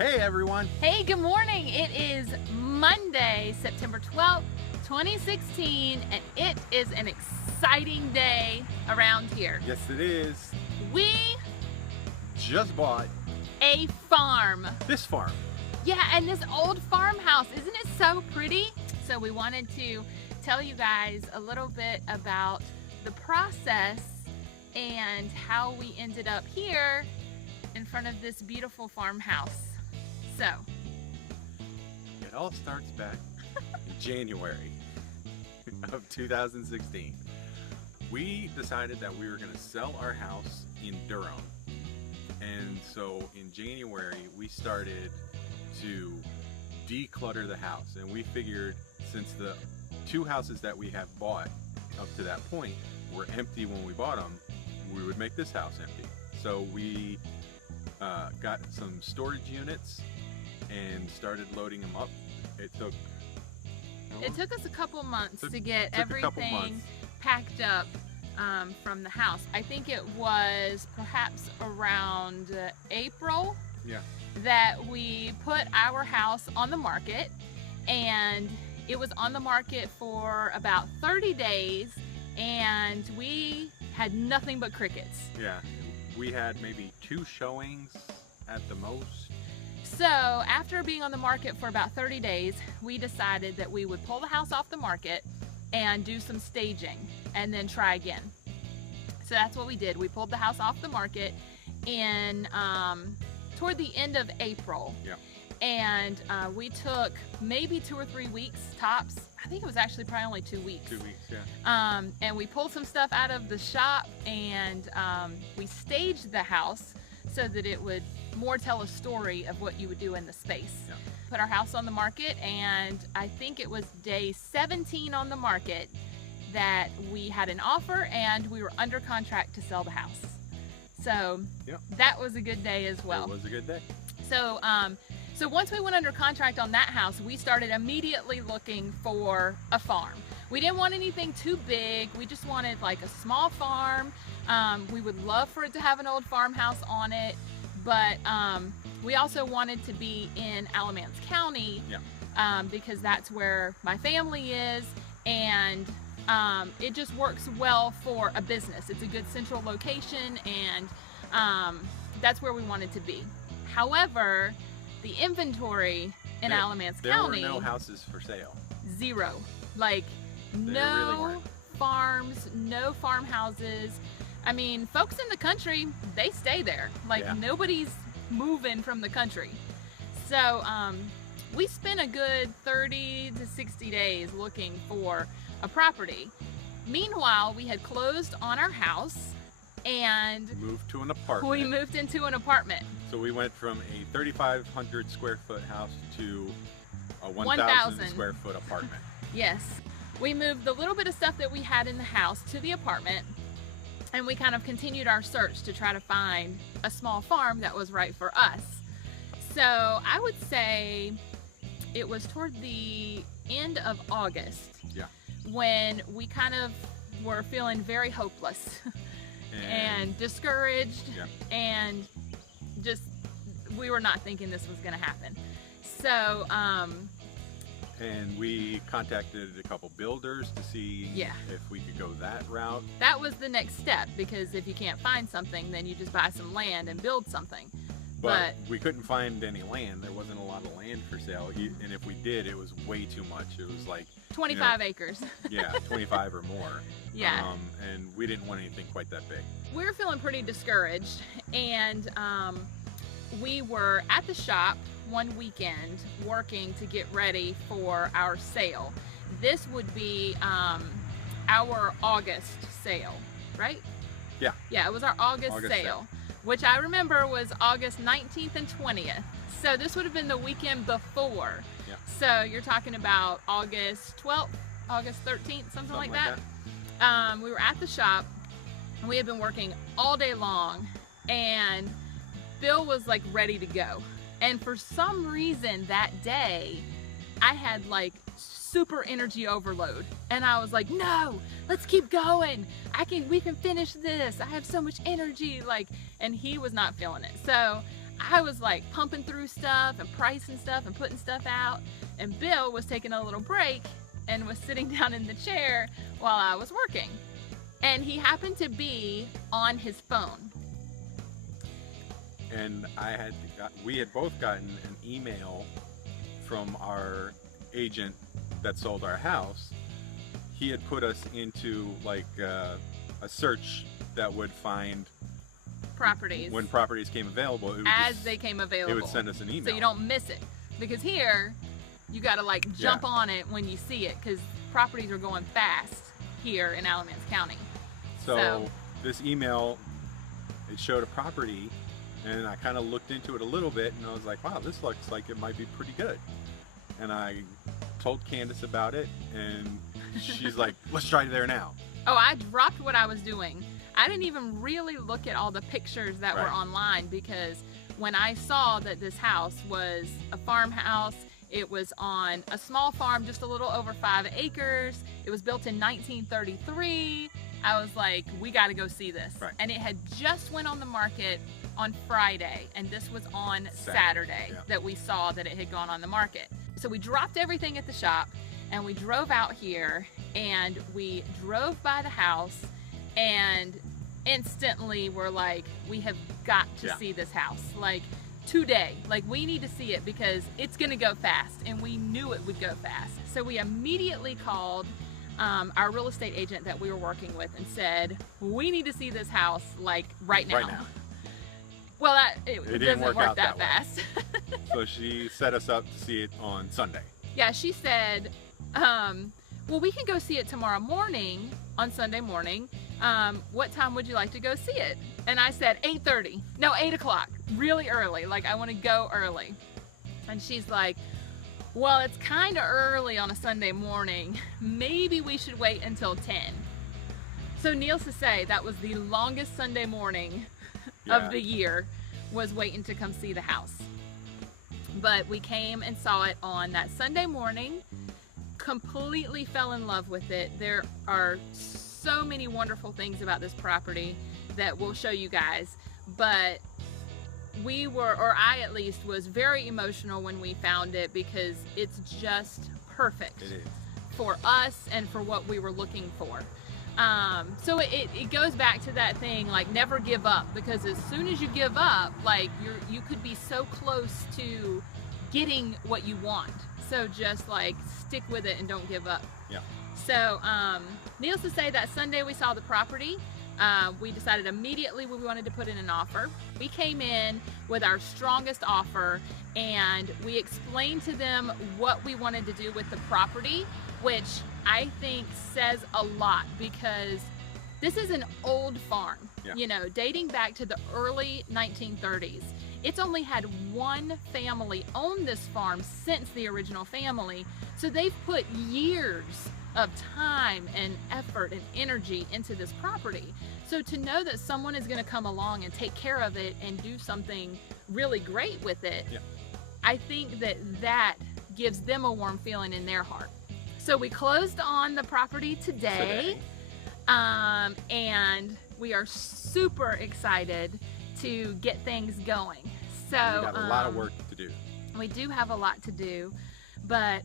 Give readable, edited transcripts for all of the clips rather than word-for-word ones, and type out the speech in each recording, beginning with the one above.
Hey everyone! Hey, good morning. It is Monday, September 12th, 2016, and it is an exciting day around here. Yes, it is. We Just bought a farm. this farm. Yeah, and this old farmhouse, isn't it so pretty? So we wanted to tell you guys a little bit about the process and how we ended up here in front of this beautiful farmhouse. So, It all starts back in January of 2016. We decided that we were going to sell our house in Durham. And so in January, we started to declutter the house. And we figured since the two houses that we have bought up to that point were empty when we bought them, we would make this house empty. So we got some storage units and started loading them up. It took us a couple months to get everything packed up from the house. I think it was perhaps around April that we put our house on the market, and it was on the market for about 30 days and we had nothing but crickets. Yeah, we had maybe 2 showings at the most. So after being on the market for about 30 days, we decided that we would pull the house off the market and do some staging and then try again. So that's what we did. We pulled the house off the market in toward the end of April. Yeah. And we took maybe 2 or 3 weeks tops. I think it was actually probably only 2 weeks. 2 weeks, yeah. And we pulled some stuff out of the shop and we staged the house so that it would more tell a story of what you would do in the space. Yeah. Put our house on the market, and I think it was day 17 on the market that we had an offer and we were under contract to sell the house. So that was a good day as well. It was a good day. So so once we went under contract on that house, we started immediately looking for a farm. We didn't want anything too big. We just wanted like a small farm. We would love for it to have an old farmhouse on it, but we also wanted to be in Alamance County because that's where my family is, and it just works well for a business. It's a good central location, and that's where we wanted to be. However, the inventory in Alamance County, there were no houses for sale. Zero. Like no farms, no farmhouses. I mean, folks in the country, they stay there. Like nobody's moving from the country. So we spent a good 30 to 60 days looking for a property. Meanwhile, we had closed on our house and moved to an apartment. We moved into an apartment. So we went from a 3,500 square foot house to a 1,000 square foot apartment. Yes. We moved the little bit of stuff that we had in the house to the apartment, and we kind of continued our search to try to find a small farm that was right for us. So I would say it was toward the end of August when we kind of were feeling very hopeless and discouraged and just we were not thinking this was going to happen. So and we contacted a couple builders to see if we could go that route. That was the next step, because if you can't find something, then you just buy some land and build something. But we couldn't find any land. There wasn't a lot of land for sale, and if we did, it was way too much. It was like 25 acres. Yeah, 25 or more. Yeah. And we didn't want anything quite that big. We were feeling pretty discouraged, and we were at the shop one weekend working to get ready for our sale. This would be our August sale, right? Yeah. Yeah, it was our August sale, which I remember was August 19th and 20th. So this would have been the weekend before. Yeah. So you're talking about August 12th, August 13th, something like that. We were at the shop. We had been working all day long, and Bill was like ready to go. And for some reason that day, I had like super energy overload, and I was like, no, let's keep going. We can finish this. I have so much energy, and he was not feeling it. So I was like pumping through stuff and pricing stuff and putting stuff out, and Bill was taking a little break and was sitting down in the chair while I was working. And he happened to be on his phone. And we had both gotten an email from our agent that sold our house. He had put us into like a search that would find Properties. when properties came available. They came available. It would send us an email. So you don't miss it. Because here, you gotta like jump on it when you see it, because properties are going fast here in Alamance County. So this email, it showed a property, and I kind of looked into it a little bit, and I was like, wow, this looks like it might be pretty good. And I told Candace about it, and she's like, let's try there now. Oh, I dropped what I was doing. I didn't even really look at all the pictures that were online, because when I saw that this house was a farmhouse, it was on a small farm, just a little over 5 acres. It was built in 1933. I was like, we got to go see this. Right. And it had just went on the market on Friday, and this was on Saturday that we saw that it had gone on the market. So we dropped everything at the shop, and we drove out here, and we drove by the house, and instantly we're like, we have got to see this house. Like, today. Like, we need to see it because it's gonna go fast, and we knew it would go fast. So we immediately called our real estate agent that we were working with and said, we need to see this house like right now. Well, it doesn't work out that fast. So she set us up to see it on Sunday. Yeah, she said, well, we can go see it tomorrow morning, on Sunday morning. What time would you like to go see it? And I said 8:30. No, 8 o'clock. Really early. Like, I want to go early. And she's like, well, it's kind of early on a Sunday morning. Maybe we should wait until 10. So needless to say, that was the longest Sunday morning of the year, was waiting to come see the house. But we came and saw it on that Sunday morning, completely fell in love with it. There are so many wonderful things about this property that we'll show you guys, but we were, or I at least, was very emotional when we found it, because it's just perfect for us and for what we were looking for. So it goes back to that thing, like, never give up, because as soon as you give up, like, you could be so close to getting what you want. So just like stick with it and don't give up. Yeah. So needless to say, that Sunday we saw the property. We decided immediately we wanted to put in an offer. We came in with our strongest offer, and we explained to them what we wanted to do with the property, which I think says a lot, because this is an old farm, you know, dating back to the early 1930s. It's only had one family own this farm since the original family, so they've put years of time and effort and energy into this property. So to know that someone is going to come along and take care of it and do something really great with it, I think that gives them a warm feeling in their heart. So we closed on the property today. And we are super excited to get things going. So we got a lot of work to do. We do have a lot to do, but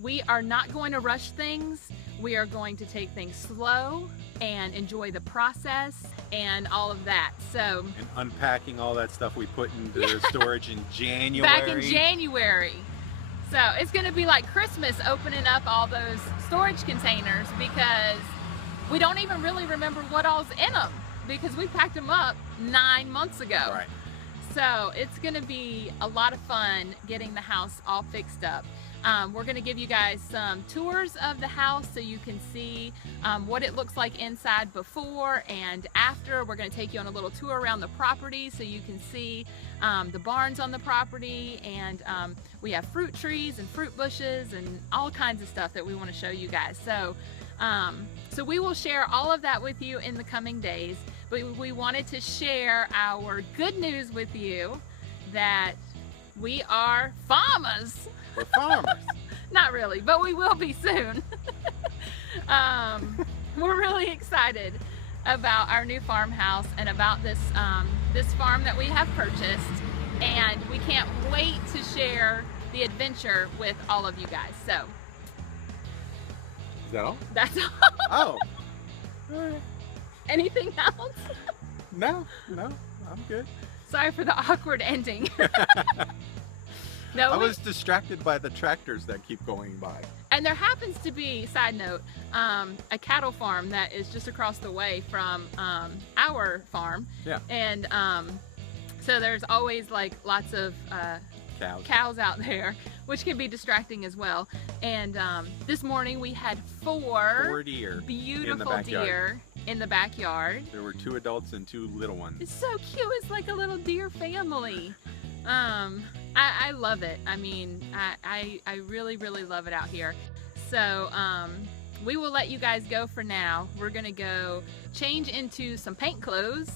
we are not going to rush things. We are going to take things slow and enjoy the process and all of that. So, and unpacking all that stuff we put into storage in January. Back in January. So it's going to be like Christmas, opening up all those storage containers, because we don't even really remember what all's in them, because we packed them up 9 months ago. Right. So it's going to be a lot of fun getting the house all fixed up. We're going to give you guys some tours of the house so you can see what it looks like inside before and after. We're going to take you on a little tour around the property so you can see the barns on the property, and we have fruit trees and fruit bushes and all kinds of stuff that we want to show you guys. So so we will share all of that with you in the coming days, but we wanted to share our good news with you that we are farmers. We're farmers. Not really, but we will be soon. We're really excited about our new farmhouse and about this this farm that we have purchased. and we can't wait to share the adventure with all of you guys. So Is that all? that's all. Oh. Anything else? No, I'm good. Sorry for the awkward ending. No, I was distracted by the tractors that keep going by. and there happens to be, side note, a cattle farm that is just across the way from our farm. Yeah. And so there's always like lots of cows out there, which can be distracting as well. And this morning we had four deer beautiful deer in the backyard. There were 2 adults and 2 little ones. It's so cute. It's like a little deer family. I love it. I mean, I really, really love it out here. So we will let you guys go for now. We're gonna go change into some paint clothes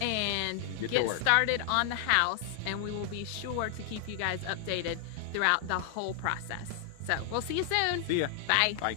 and get started on the house, and we will be sure to keep you guys updated throughout the whole process. So we'll see you soon. See ya. Bye. Bye.